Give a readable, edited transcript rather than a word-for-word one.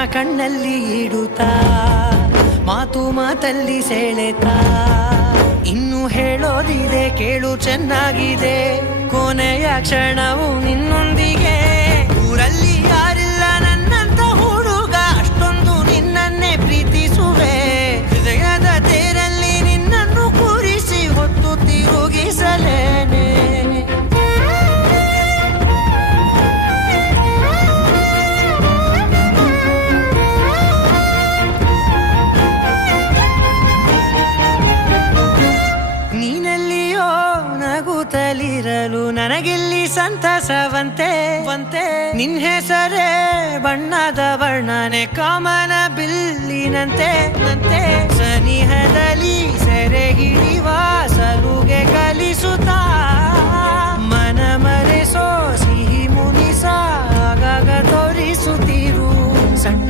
ಕಣ್ಣಲ್ಲಿ ಇಡುತ್ತಾ ಮಾತು ಮಾತಲ್ಲಿ ಸೆಳೆತಾ ಇನ್ನು ಹೇಳೋದಿದೆ ಕೇಳು ಚೆನ್ನಾಗಿದೆ ಕೊನೆಯ ಕ್ಷಣವು ನಿನ್ನೊಂದಿಗೆ ಊರಲ್ಲಿ ಯಾರಿಲ್ಲ ನನ್ನಂತ ಹುಡುಗ ಅಷ್ಟೊಂದು ನಿನ್ನನ್ನೇ ಪ್ರೀತಿಸುವೆ ಹೃದಯದ ತೇರಲ್ಲಿ ನಿನ್ನನ್ನು ಕೂರಿಸಿ ಹೊತ್ತು ತಿರುಗಿಸಲೇನೆ ನಗುತ್ತಲಿರಲು ನನಗಿಲ್ಲಿ ಸಂತಸವಂತೆ ನಿನ್ ಹೆಸರೇ ಬಣ್ಣದ ವರ್ಣನೆ ಕಾಮನ ಬಿಲ್ಲಿನಂತೆ ಸನಿಹದಲ್ಲಿ ಸೆರೆ ಹಿಡಿಯುವ ಸಲುಗೆ ಕಲಿಸುತ್ತಾ